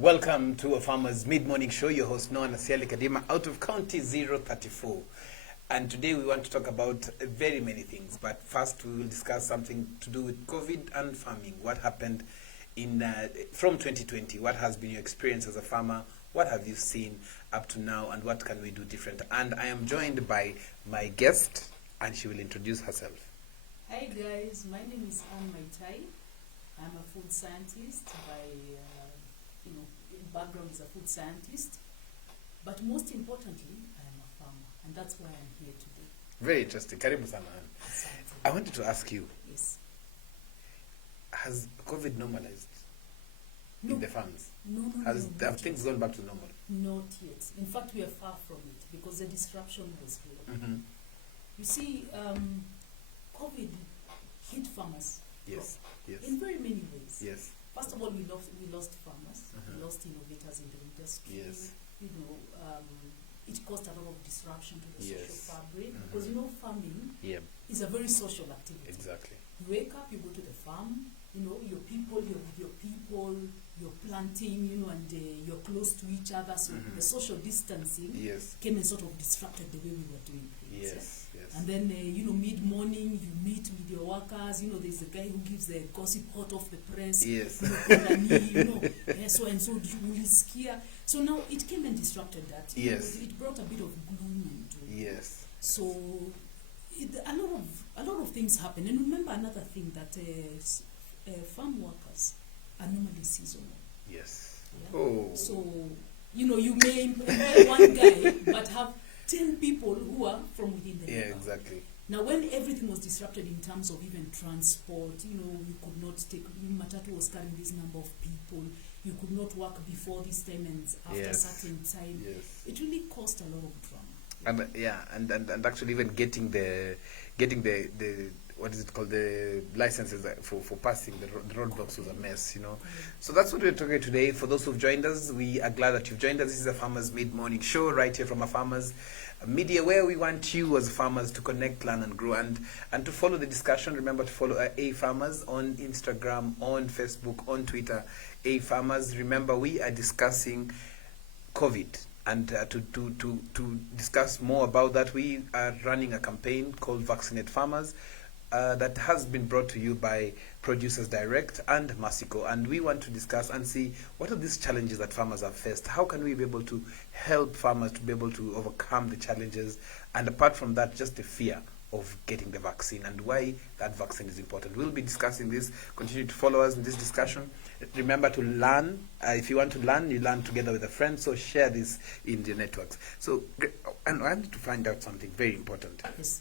Welcome to a Farmer's Mid-Morning Show. Your host, Noah Nasiali Kadima, out of County 034. And today we want to talk about very many things. But first, we will discuss something to do with COVID and farming. What happened from 2020? What has been your experience as a farmer? What have you seen up to now? And what can we do different? And I am joined by my guest, and she will introduce herself. Hi guys, my name is Anne Maitai. I'm a food scientist by background is a food scientist, but most importantly, I am a farmer, and that's why I'm here today. Very interesting. Karibu sana. I wanted to ask you, yes, has COVID normalized no. in the farms? No, Have things gone back to normal? Not yet. In fact, we are far from it because the disruption was here. Mm-hmm. You see, COVID hit farmers. Yes. In very many ways. Yes. First of all, we lost farmers, we lost innovators in the industry. Yes. It caused a lot of disruption to the social fabric because farming is a very social activity. Exactly. You wake up, you go to the farm, your people, you're with your people, you're planting, and you're close to each other. So the social distancing came and sort of disrupted the way we were doing things. Yes. And then, mid-morning, you meet with your workers. There's a guy who gives the gossip hot off the press. Yes. So and so, ulisikia. So now it came and disrupted that. Yes. It brought a bit of gloom into it. Yes. So a lot of things happen. And remember another thing that farm workers are normally seasonal. Yes. Yeah? Oh. So, you may employ one guy, but have 10 people who are from within the neighborhood. Exactly. Now, when everything was disrupted in terms of even transport, you could not take, Matatu was carrying this number of people, you could not work before this time and after certain time. Yes. It really caused a lot of drama. And actually even getting the what is it called, the licenses for passing the roadblocks was a mess, So that's what we're talking today. For those who've joined us, we are glad that you've joined us. This is a Farmers Mid-Morning Show right here from a Farmers Media, where we want you as farmers to connect, learn and grow, and to follow the discussion. Remember to follow A Farmers on Instagram, on Facebook, on Twitter. A Farmers. Remember, we are discussing COVID. And to discuss more about that, we are running a campaign called Vaccinate Farmers that has been brought to you by Producers Direct and Masico. And we want to discuss and see what are these challenges that farmers have faced. How can we be able to help farmers to be able to overcome the challenges? And apart from that, just the fear of getting the vaccine and why that vaccine is important. We'll be discussing this. Continue to follow us in this discussion. Remember to learn. If you want to learn, you learn together with a friend. So share this in the networks. So, and I wanted to find out something very important. Yes.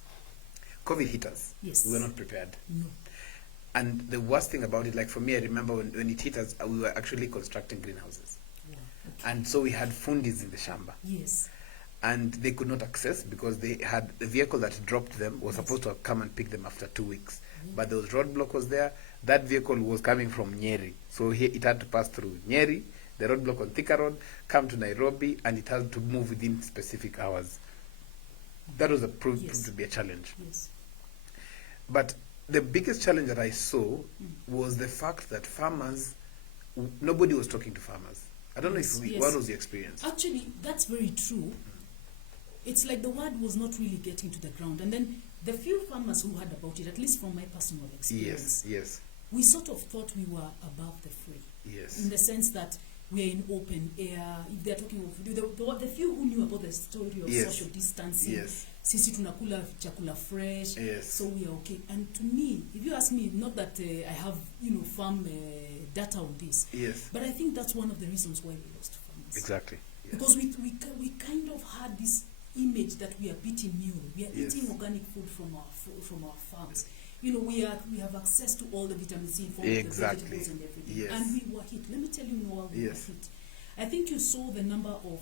COVID hit us. Yes. We were not prepared. No. And the worst thing about it, like for me, I remember when it hit us, we were actually constructing greenhouses. Yeah. Okay. And so we had fundis in the shamba. Yes. And they could not access because they had the vehicle that dropped them was supposed to come and pick them after 2 weeks. But the roadblock was there. That vehicle was coming from Nyeri. So it had to pass through Nyeri, the roadblock on Thika Road, come to Nairobi, and it had to move within specific hours. That was proved to be a challenge. Yes. But the biggest challenge that I saw was the fact that farmers, nobody was talking to farmers. I don't know what was the experience? Actually, that's very true. It's like the word was not really getting to the ground. And then the few farmers who heard about it, at least from my personal experience, we sort of thought we were above the fray. Yes. In the sense that we are in open air. If they're talking of the few who knew about the story of social distancing, sisi tunakula chakula fresh, so we are okay. And to me, if you ask me, not that I have farm data on this, but I think that's one of the reasons why we lost farmers. Exactly. Yes. Because we kind of had this image that we are eating new. We are eating organic food from our farms. We have access to all the vitamin C from the vegetables and everything. And we were hit. Let me tell you, Noah, we were hit. I think you saw the number of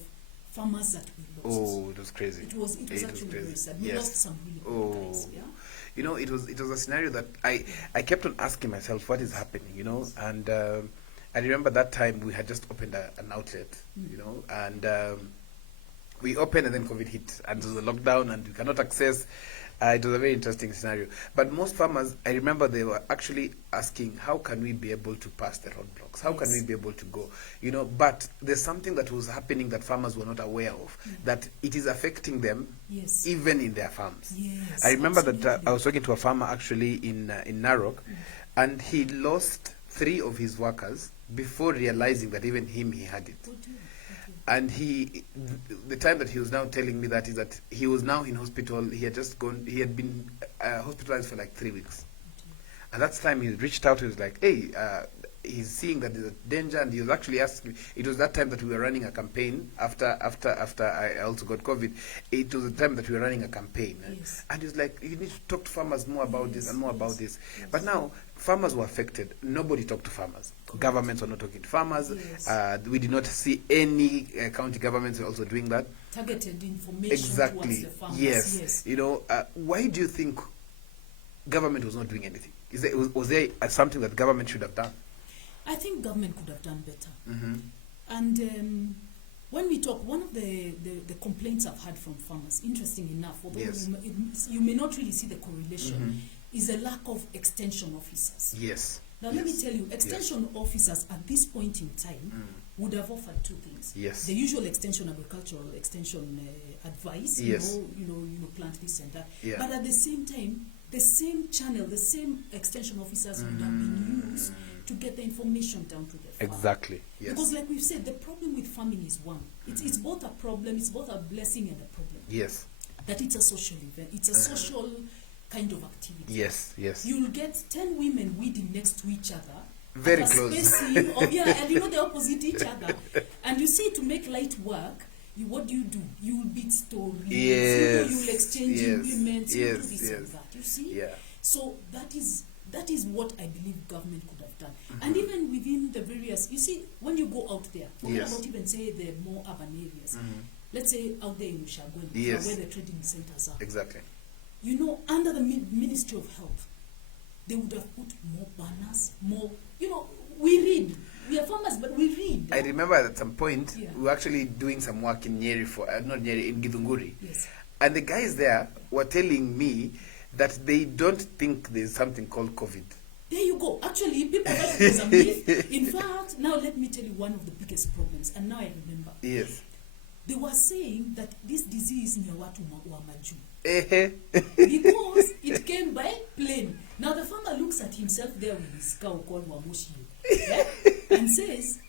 farmers that we lost. Oh, it was crazy. It was actually very sad. We lost some really good guys. Yeah. It was a scenario that I kept on asking myself, what is happening? And I remember that time we had just opened an outlet, and we opened and then COVID hit, and there was a lockdown, and we cannot access It was a very interesting scenario. But most farmers, I remember they were actually asking, how can we be able to pass the roadblocks? How can we be able to go? You know, but there's something that was happening that farmers were not aware of, that it is affecting them even in their farms. I remember that I was talking to a farmer actually in Narok, and he lost 3 of his workers before realizing that even him, he had it. And the time that he was now telling me that is that he was now in hospital. He had been hospitalized for like 3 weeks. And that's the time he reached out. He was like, hey, he's seeing that there's a danger, and he was actually asking. It was that time that we were running a campaign after I also got COVID. It was the time that we were running a campaign, and he was like, you need to talk to farmers more about this and more about this. But now farmers were affected. Nobody talked to farmers. Governments were not talking to farmers. We did not see any county governments also doing that. Targeted information towards the farmers. Yes. You know, why do you think government was not doing anything? Was there something that government should have done? I think government could have done better. And when we talk, one of the complaints I've had from farmers, interesting enough, although you may not really see the correlation, is a lack of extension officers. Now let me tell you, extension officers at this point in time would have offered 2 things. The usual extension, agricultural extension advice, you know, plant this and that. But at the same time, the same channel, the same extension officers would have been used to get the information down to the farm. Exactly. Because like we've said, the problem with farming is one. It's both a problem, it's both a blessing and a problem. That it's a social event, it's a social kind of activity. You'll get 10 women weeding next to each other. Very close. Spacing of, and you know they're opposite each other. And you see, to make light work, what do? You will beat stories. You will exchange implements. You do this and that. You see? So that is what I believe government could have done. And even within the various, you see, when you go out there, forget about even say the more urban areas. Let's say out there in Ushagwen, where the trading centers are. Exactly. You know, under the Ministry of Health, they would have put more banners, more, you know, we read. We are farmers, but we read. I remember at some point, we were actually doing some work in Nyeri, in Githunguri. And the guys there were telling me that they don't think there's something called COVID. There you go. Actually, people thought it was a myth. In fact, now let me tell you one of the biggest problems. And now I remember. They were saying that this disease ni watu wa maju. Because it came by plane. Now the farmer looks at himself there with his cow called Wamushi, and says,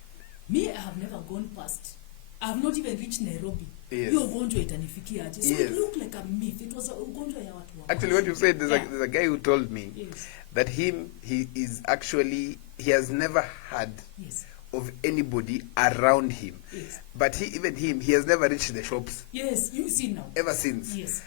me, I have never gone past. I have not even reached Nairobi. You're going to itanifikia. So it looked like a myth. It was a ugonjwa ya watu wa. Actually, what you said, there's a guy who told me that he has never had of anybody around him. But he has never reached the shops. You see now. Ever since.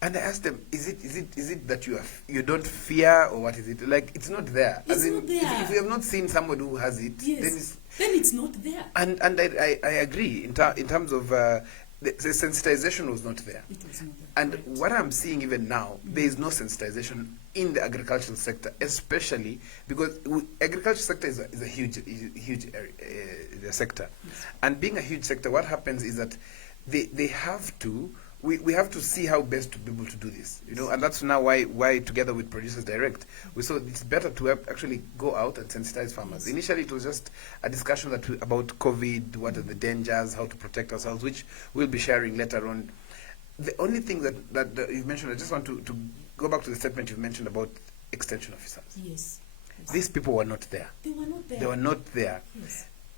And I asked them, is it that you don't fear, or what is it? Like, it's not there. It's not there. If you have not seen somebody who has it, then it's not there. And I agree in terms of the sensitization was not there. It was not there. And what I'm seeing even now, there is no sensitization in the agricultural sector, especially because agriculture sector is a huge sector. And being a huge sector, what happens is that they have to. We have to see how best to be able to do this, you know, and that's now why together with Producers Direct, we saw it's better to actually go out and sensitize farmers. Initially, it was just a discussion about COVID, what are the dangers, how to protect ourselves, which we'll be sharing later on. The only thing that you've mentioned, I just want to go back to the statement you've mentioned about extension officers. These people were not there. They were not there.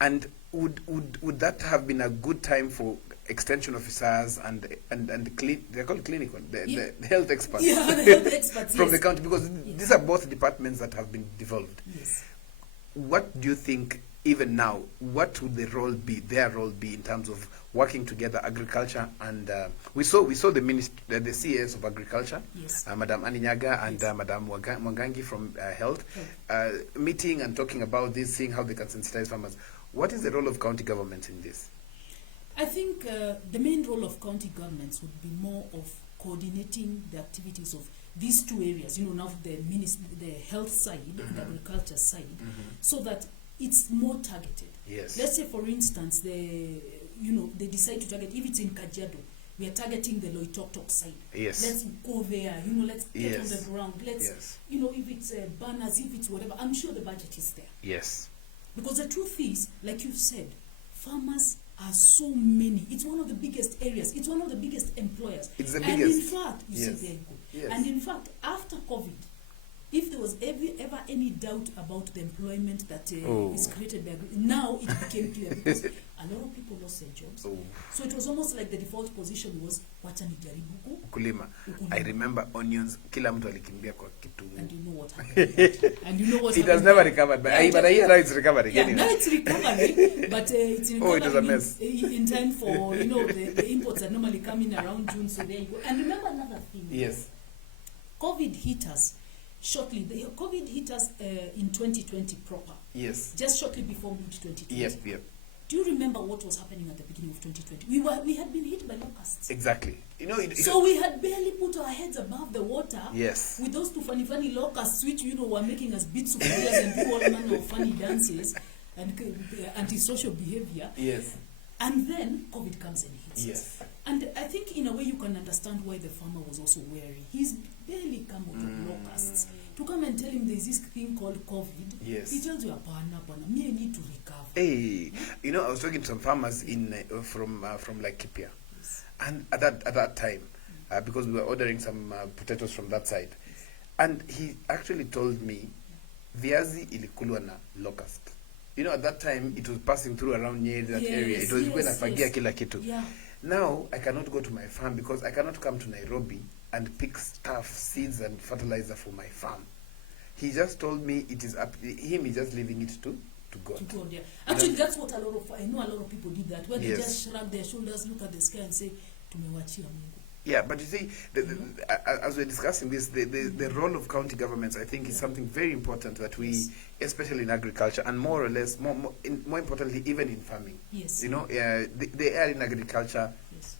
And would that have been a good time for extension officers and they're called clinical, the health experts, the health experts from the county, because these are both departments that have been devolved. What do you think, even now, what would their role be in terms of working together, agriculture and we saw the CAS of agriculture, Madam Aninyaga and Madam Mwangangi from health, meeting and talking about this, seeing how they can sensitize farmers. What is the role of county governments in this? I think the main role of county governments would be more of coordinating the activities of these two areas, you know, now the health side and the agriculture side, so that it's more targeted. Let's say, for instance, they decide to target, if it's in Kajiado, we are targeting the Loitoktok side. Yes. Let's go there, let's get on the ground. Let's, yes. If it's banners, if it's whatever, I'm sure the budget is there. Yes. Because the truth is, like you've said, farmers are so many. It's one of the biggest areas. It's one of the biggest employers. It's the and biggest. In fact, you see, there you go. Yes. And in fact, after COVID, if there was ever any doubt about the employment that is created by now it became clear because a lot of people lost their jobs. So it was almost like the default position was wacha nijaribu ukulima. I remember onions, kila mtu alikimbia kwa kitunguu. And you know what happened. And you know what it has never recovered, but I hear now it's recovering. Yeah, now it's recovering, but it's recovering it was a mess. In time for, the imports that normally come in around June, so there you go. And remember another thing. Yes. COVID hit us shortly. The COVID hit us in 2020 proper. Yes. Just shortly before mid-2020. Yep. Do you remember what was happening at the beginning of 2020? We had been hit by locusts. Exactly. So we had barely put our heads above the water. Yes. With those two funny locusts, which were making us beat souffleurs and do all manner of funny dances and antisocial behavior. Yes. And then COVID comes and hits us. And I think in a way you can understand why the farmer was also wary. He's barely come out of locusts. To come and tell him there's this thing called COVID, yes. He tells you, me I need to recover. Hey, I was talking to some farmers from Laikipia. Yes. And at that time, because we were ordering some potatoes from that side, yes. And he actually told me, viazi ilikulwa na locust. At that time, it was passing through around near that area. It was going to fagia kila kitu. Yeah. Now, I cannot go to my farm because I cannot come to Nairobi and pick stuff, seeds and fertilizer for my farm. He just told me it is up to him, he's just leaving it to God. To God, yeah. Actually, that's what I know a lot of people did that. When they just shrug their shoulders, look at the sky and say, tumewachia Mungu. Yeah, but you see, as we're discussing this, the role of county governments, I think, is something very important that we, especially in agriculture, and more or less, more importantly, even in farming. Yes. They are in agriculture. Yes.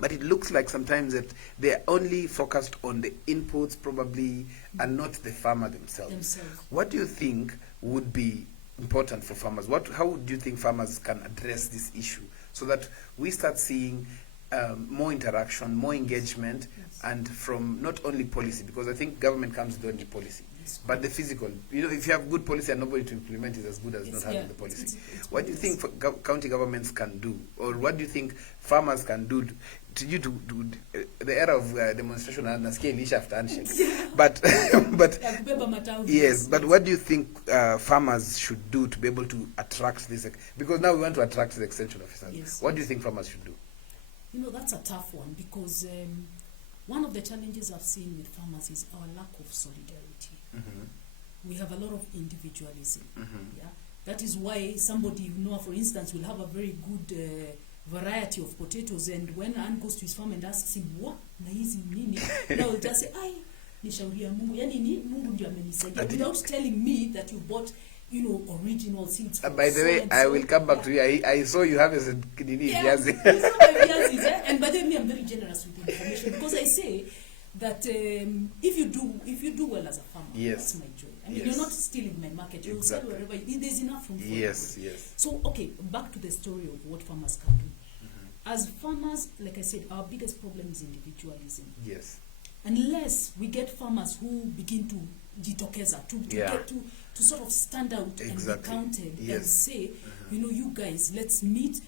But it looks like sometimes that they are only focused on the inputs, probably, and not the farmer themselves. What do you think would be important for farmers? How do you think farmers can address this issue so that we start seeing more interaction, more engagement, yes. And from not only policy, because I think government comes with only policy, yes. But the physical, if you have good policy and nobody to implement it, as good as not having the policy. What do you think county governments can do, or what do you think farmers can do to the era of demonstration and scale after handshake? But yes, but what do you think farmers should do to be able to attract this? Because now we want to attract the extension officers. Yes, what do you think farmers should do? That's a tough one because one of the challenges I've seen with farmers is our lack of solidarity. Mm-hmm. We have a lot of individualism. Mm-hmm. Yeah, that is why somebody, for instance, will have a very good variety of potatoes, and when Anne goes to his farm and asks him, what na hizi nini, now he'll just say, ai, ni shauri ya Mungu, yani ni Mungu ndio amenisaidia, without telling me that you bought original seeds. By the way, I will come back to you. I saw you have a viazi. And by the way, I'm very generous with information because I say that if you do well as a farmer, yes. That's my joy. I mean, you're not stealing my market. You'll sell wherever there's enough room for you. Yes. So, okay, back to the story of what farmers can do. Mm-hmm. As farmers, like I said, our biggest problem is individualism. Yes. Unless we get farmers who begin to jitokeza, to sort of stand out and be counted and say, you guys, let's meet,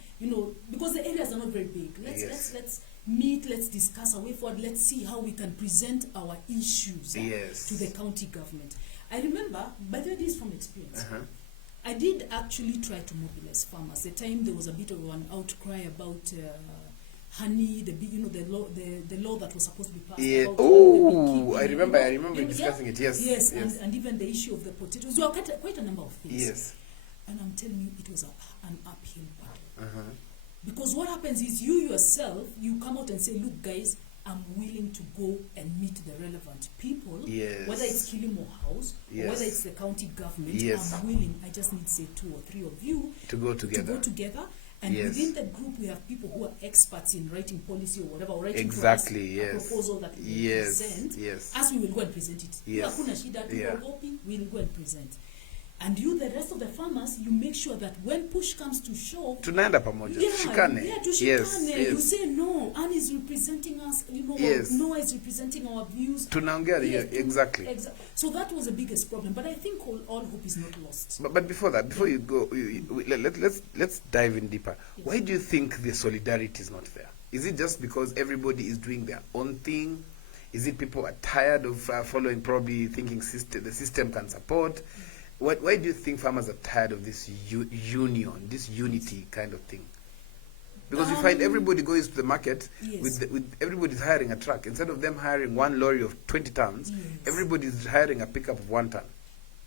because the areas are not very big. Let's meet, let's discuss a way forward, let's see how we can present our issues to the county government. I remember, by the way, this is from experience. I did actually try to mobilize farmers. The time there was a bit of an outcry about honey, the law that was supposed to be passed. Yeah. Oh, I remember discussing it. Yes. And even the issue of the potatoes. There were quite a number of things. Yes. And I'm telling you, it was an uphill battle. Because what happens is you yourself, you come out and say, look, guys, I'm willing to go and meet the relevant people. Yes. Whether it's Kilimo House, or whether it's the county government, I'm willing. I just need, say, 2 or 3 of you to go together. And within the group, we have people who are experts in writing policy or whatever, or writing a proposal that we will present, as we will go and present it. We'll go and present. And you, the rest of the farmers, you make sure that when push comes to shove, tunaenda pamoja, tushikane. Yes. You say no, Anne is representing us, yes. Noah is representing our views. Tunaongea, exactly. So that was the biggest problem. But I think all hope is not lost. But before that, before you go, let's dive in deeper. Yes. Why do you think the solidarity is not there? Is it just because everybody is doing their own thing? Is it people are tired of following, probably thinking the system can support? Why do you think farmers are tired of this union, this unity kind of thing? Because you find everybody goes to the market, yes. with everybody's hiring a truck. Instead of them hiring one lorry of 20 tons, yes. everybody's hiring a pickup of 1 ton.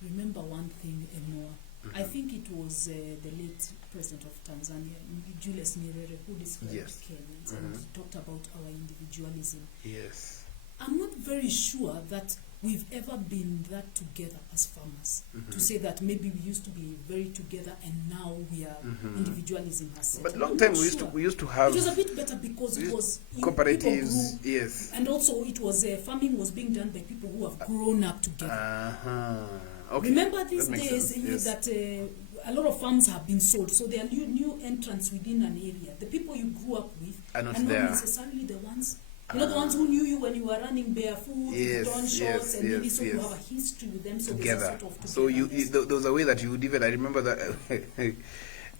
Remember one thing, Noah. I think it was the late president of Tanzania, Julius Nyerere, who described yes. Kenyans and talked about our individualism. Yes. I'm not very sure that we've ever been that together as farmers, to say that maybe we used to be very together and now we are individualism has set. But long time we used to have. It was a bit better because it was cooperatives, grew, yes. And also it was farming was being done by people who have grown up together. Okay. Remember these days yes. that a lot of farms have been sold, so there are new entrants within an area. The people you grew up with are not necessarily the ones. The ones who knew you when you were running barefoot, yes, with torn shorts, and maybe so you have a history with them. So together. There's a sort of so there was a way that you would even. I remember that.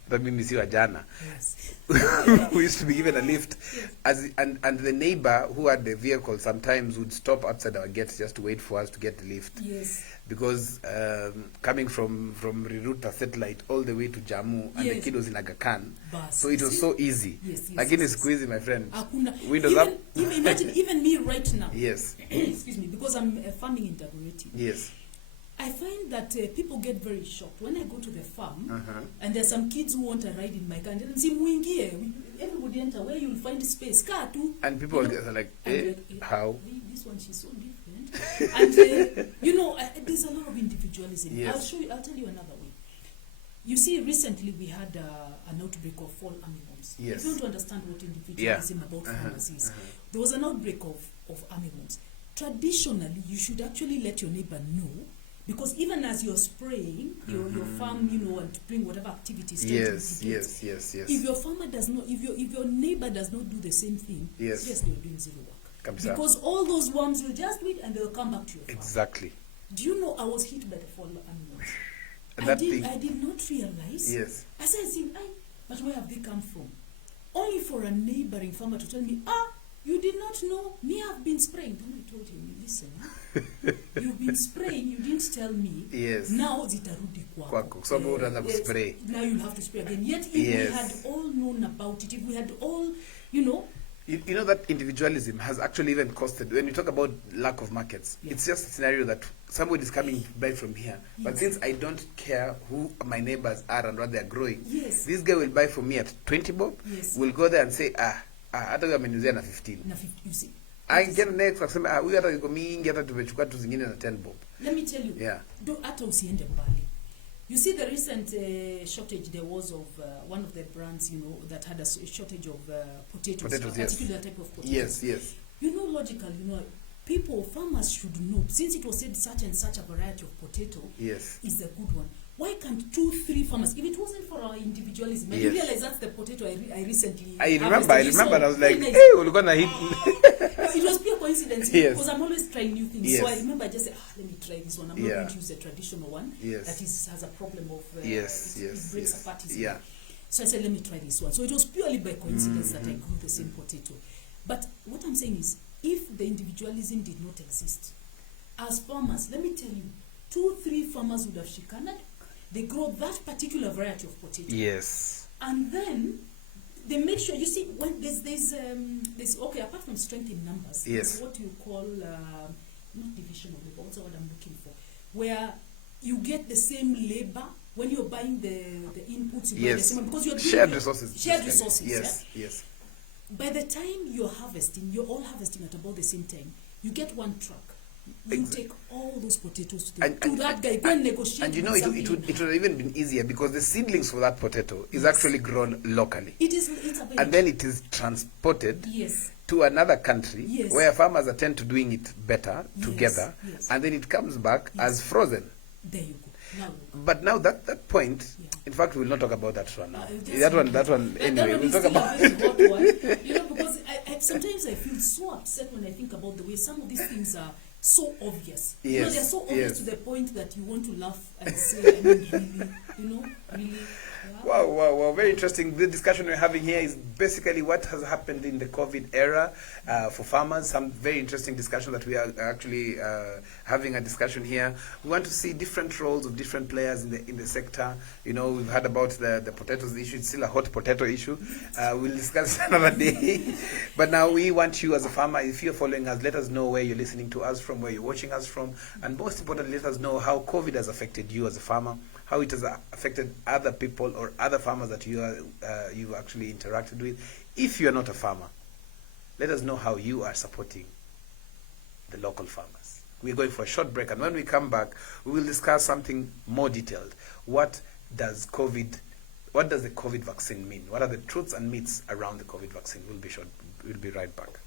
That made me see Jana. Yes. We used to be given a lift, yes. and the neighbor who had the vehicle sometimes would stop outside our gates just to wait for us to get the lift. Yes. Because coming from Riruta satellite all the way to Jammu, and yes. the kid was in Aga Khan, Bus. so it was so easy. Yes, like in squeezy, my friend. Windows up. Imagine even me right now. Yes. Excuse me, because I'm farming in Dagoretti. Yes. I find that people get very shocked when I go to the farm, and there's some kids who want to ride in my car, and see muingie, everybody enter where you'll find space, car too. And people are like, how? This one, she's so different. And there's a lot of individualism. Yes. I'll tell you another way. You see, recently we had an outbreak of fall armyworms. Yes. If you want to understand what individualism about farmers is, there was an outbreak of armyworms. Traditionally, you should actually let your neighbor know. Because even as you're spraying your farm, and to bring whatever activities. Yes. If your farmer does not, if your neighbor does not do the same thing, yes, they're doing zero work. Because all those worms will just wait and they'll come back to your farm. Exactly. Do you know I was hit by the fall animals? I did not realize. Yes. I said, but where have they come from? Only for a neighboring farmer to tell me, you did not know, me I've been spraying. Then I told him, listen, you've been spraying, you didn't tell me. Yes. Now zitarudi kwako. Spray. Now you'll have to spray again. Yet if we had all known about it, if we had all, You know that individualism has actually even costed, when you talk about lack of markets, it's just a scenario that somebody is coming by from here. Yes. But since I don't care who my neighbors are and what they're growing, this guy will buy from me at 20 bob, will go there and say, hata huyu amenuzia na 15. You see. Get next akasema huyu hata yuko mingi hata tumechukua tu zingine na 10 bob. Let me tell you. Hata usiende mbali. You see the recent shortage there was of one of the brands, that had a shortage of potatoes, a particular type of potatoes. Yes. Logical, farmers should know, since it was said such and such a variety of potato is a good one. Why can't 2-3 farmers, if it wasn't for our individualism, and you realize that's the potato I recently I remember, and I was like, hey, we're gonna hit. It was pure coincidence, because I'm always trying new things. So I remember I just said, let me try this one. I'm not going to use a traditional one that has a problem of it breaks apart easily. So I said, let me try this one. So it was purely by coincidence that I grew the same potato. But what I'm saying is, if the individualism did not exist, as farmers, let me tell you, 2-3 farmers would have chicaned. They grow that particular variety of potato. Yes. And then they make sure, you see, when there's apart from strength in numbers, there's what you call not division of labor, what's the word I'm looking for, where you get the same labor when you're buying the inputs, you buy the same, because you're doing shared resources. Yes. By the time you're all harvesting at about the same time. You get one truck. You take all those potatoes to that guy, go and negotiate. And it would have even been easier because the seedlings for that potato is actually grown locally. It's and then it is transported to another country where farmers attend to doing it better together, and then it comes back as frozen. There you go. But now that point, in fact, we'll not talk about that one now. That one. Anyway, we'll talk about. Because sometimes I feel so upset when I think about the way some of these things are so obvious. Yes. They're so obvious to the point that you want to laugh and say, I mean, really. Yeah. Wow. Very interesting. The discussion we're having here is basically what has happened in the COVID era for farmers. Some very interesting discussion that we are actually having a discussion here. We want to see different roles of different players in the sector. We've heard about the potatoes issue. It's still a hot potato issue. We'll discuss another day. But now we want you as a farmer, if you're following us, let us know where you're listening to us from, where you're watching us from, and most importantly, let us know how COVID has affected you as a farmer, how it has affected other people or other farmers that you actually interacted with. If you're not a farmer, let us know how you are supporting the local farmers. We're going for a short break, and when we come back, we will discuss something more detailed. What does the COVID vaccine mean? What are the truths and myths around the COVID vaccine? We'll be right back.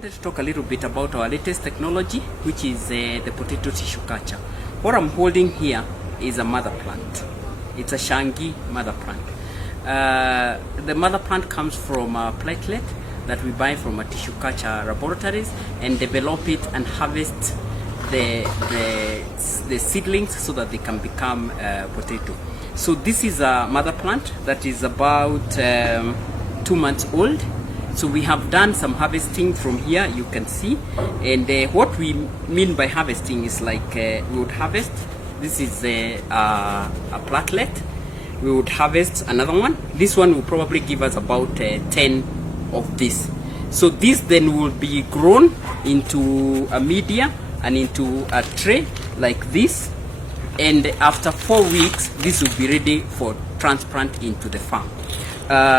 wanted to talk a little bit about our latest technology, which is the potato tissue culture. What I'm holding here is a mother plant. It's a Shangi mother plant. The mother plant comes from a platelet that we buy from a tissue culture laboratories and develop it and harvest the seedlings so that they can become potato. So this is a mother plant that is about 2 months old. So we have done some harvesting from here, you can see. And what we mean by harvesting is like we would harvest, this is a platelet. We would harvest another one. This one will probably give us about 10 of this. So this then will be grown into a media and into a tray like this. and after 4 weeks, this will be ready for transplant into the farm.